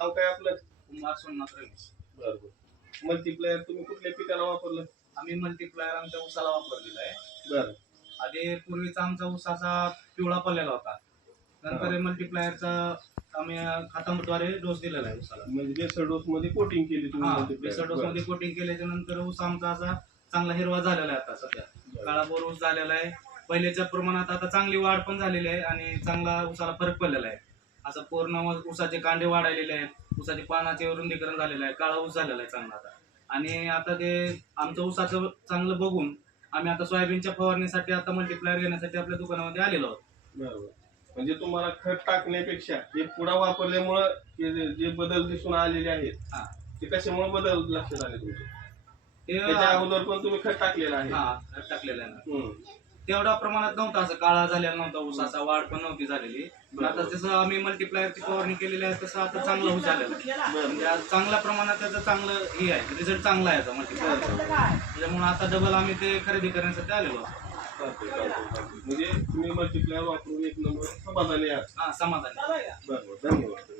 नाव काय आपलं? कुमार सोमनाथ रमेश. बरोबर. मल्टीप्लायर तुम्ही कुठल्या पिकाला वापरलं? आम्ही मल्टीप्लायर आमच्या ऊसाला वापरलेला आहे. बरं. आधी पूर्वीचा आमचा ऊस असा पिवळा पडलेला होता. नंतर मल्टीप्लायरचा आम्ही खताद्वारे डोस दिलेला आहे ऊसाला. म्हणजे बेसल डोस मध्ये कोटिंग केली तुम्ही? बेसल डोस मध्ये कोटिंग केल्याच्या नंतर ऊस आमचा असा चांगला हिरवा झालेला आहे. आता सध्या काळाभोर ऊस झालेला आहे. पहिल्याच्या प्रमाणात आता चांगली वाढ पण झालेली आहे आणि चांगला ऊसाला फरक पडलेला आहे. असं पूर्ण ऊसाचे कांडे वाढलेले आहेत, ऊसाचे पानाचे रुंदीकरण झालेलं आहे, काळा ऊस झालेला आहे चांगला आता. आणि आता ते आमचं ऊसाचं चांगलं बघून आम्ही आता सोयाबीनच्या फवारणीसाठी आता मल्टीप्लायर घेण्यासाठी आपल्या दुकानामध्ये आलेलो आहोत. बरोबर. म्हणजे तुम्हाला खत टाकण्यापेक्षा हे पुढा वापरल्यामुळे जे बदल दिसून आलेले आहेत ते कशामुळे बदल लक्षात आले तुमचे? त्याच्या अगोदर पण तुम्ही खत टाकलेलं आहे? खत टाकलेलं आहे. तेवढ्या प्रमाणात नव्हता, असं काळा झालेला नव्हता ऊसाचा, वाढ पण नव्हती झालेली. आता जसं आम्ही मल्टीप्लायरची फवारणी केलेली आहे तसं आता चांगलं ऊस झालेलं आहे. म्हणजे आज चांगल्या प्रमाणात त्याचं चांगलं हे आहे, रिझल्ट चांगला आहे याचा मल्टीप्लायर. त्याच्यामुळे आता डबल आम्ही ते खरेदी करण्यासाठी आलेलो आहोत. म्हणजे तुम्ही मल्टीप्लायर वापरून एक नंबर समाधानी आहात? समाधानी. बरोबर. धन्यवाद.